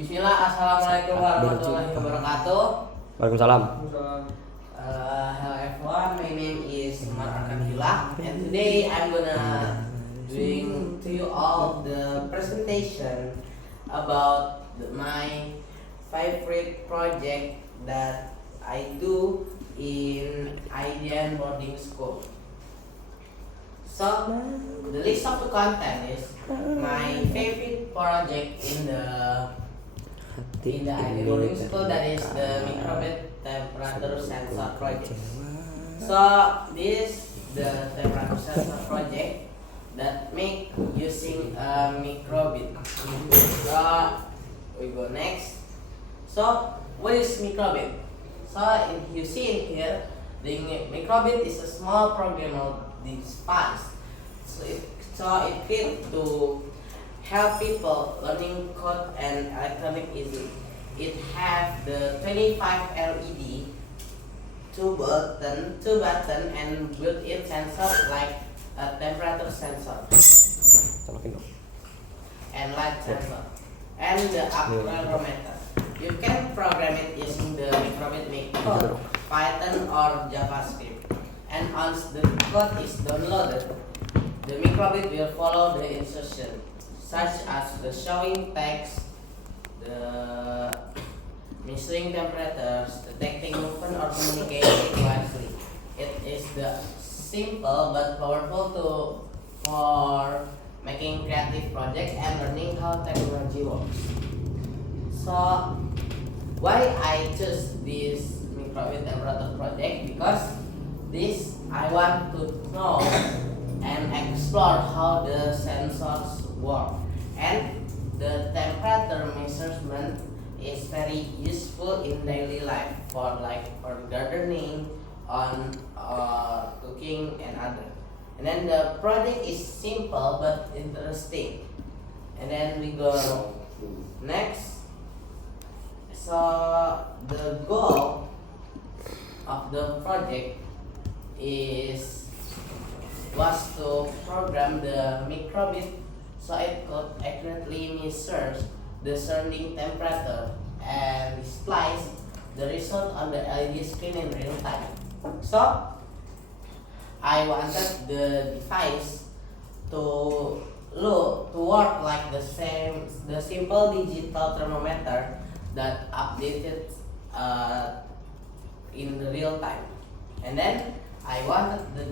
Bismillah, assalamualaikum warahmatullahi wabarakatuh. Waalaikumsalam. Hello everyone, my name is Umar Arkadillah, and today I'm gonna bring to you all the presentation about my favorite project that I do in IDN boarding school. So the list of the content is my favorite project in the IDN boarding school, that is the microbit temperature sensor project. So this the temperature sensor project that make using a microbit. So we go next. So what is microbit? So you see in here, the microbit is a small programmable device. So it fit to help people learning code and electronic easily. It have the 25 LED, two button and built-in sensor like a temperature sensor and light sensor and the accelerometer. You can program it using the microbit code, Python or JavaScript. And once the code is downloaded, the microbit will follow the instruction, such as the showing text, the measuring temperatures, detecting movement or communicating wisely. It is the simple but powerful for making creative projects and learning how technology works. So why I choose this microbit temperature project? Because this I want to know and explore how the sensors work, and the temperature measurement is very useful in daily life for gardening, on cooking and other. And then the project is simple but interesting. And then we go next. So the goal of the project was to program the microbit so it could accurately measure the surrounding temperature and displays the result on the LED screen in real time. So I wanted the device to work like the simple digital thermometer that updated in the real time. And then I wanted the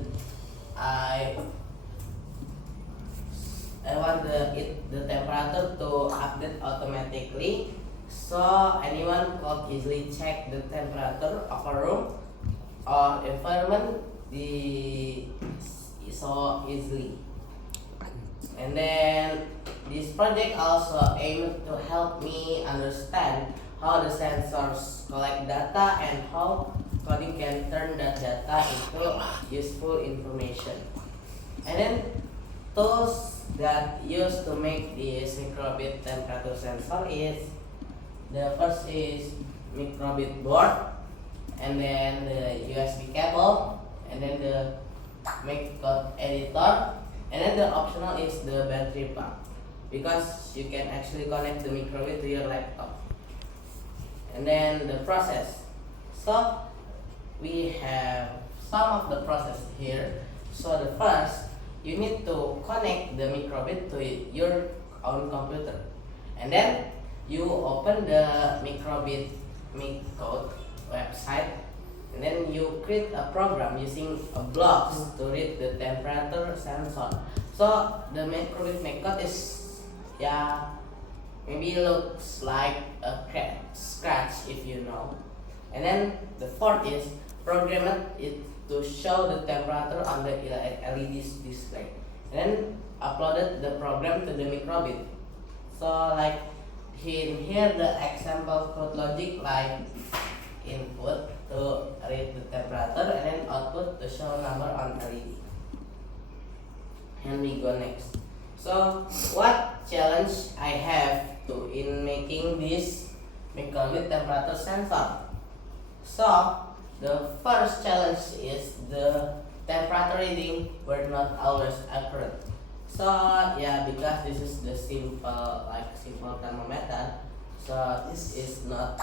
temperature to update automatically, so anyone could easily check the temperature of a room or environment so easily. And then this project also aimed to help me understand how the sensors collect data and how coding can turn that data into useful information. And then tools that used to make this microbit temperature sensor is, the first is microbit board, and then the USB cable, and then the MakeCode editor, and then the optional is the battery pack, because you can actually connect the microbit to your laptop. And then the process. So we have some of the process here. So the first, you need to connect the microbit to your own computer, and then you open the microbit MakeCode website, and then you create a program using a blocks to read the temperature sensor. So the microbit MakeCode is, maybe looks like a scratch if you know. And then the fourth is program it to show the temperature on the LED display, and then uploaded the program to the microbit. So like in here the example code logic, like input to read the temperature and then output to show number on LED. And we go next. So what challenge I have in making this microbit temperature sensor? So the first challenge is the temperature reading were not always accurate. So because this is the simple thermometer, so it's not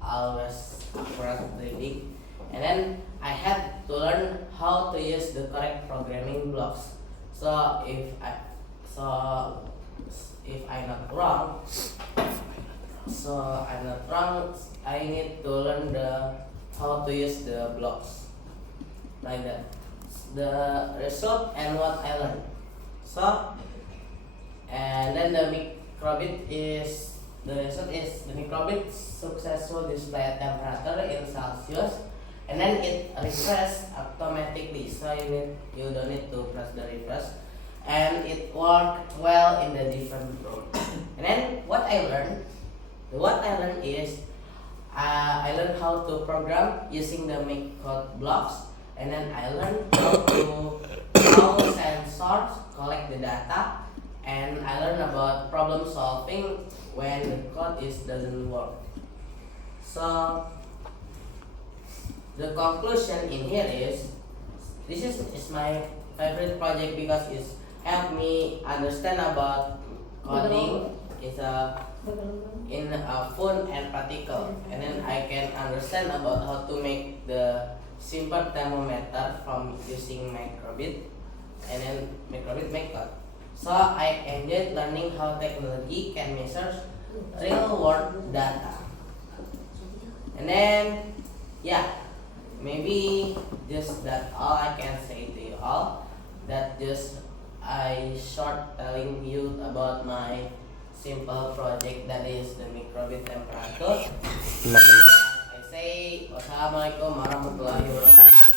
always accurate reading. And then I had to learn how to use the correct programming blocks. So if I'm not wrong, I need to learn the how to use the blocks like that. The result and what I learned. So and then the result is the microbit successful display temperature in Celsius, and then it refresh automatically. So you don't need to press the refresh, and it worked well in the different room. And then what I learned is I learned how to program using the make code blocks, and then I learned how sensors collect the data, and I learned about problem solving when the code doesn't work. So the conclusion in here is this is my favorite project because it's helped me understand about coding in a fun and practical, and then I can understand about how to make the simple thermometer from using microbit and then microbit method. So I enjoyed learning how technology can measure real world data. And then yeah, maybe just that all I can say to you all. That just I short telling you about my simple project that is the microbit temperature. I say wassalamualaikum warahmatullahi wabarakatuh.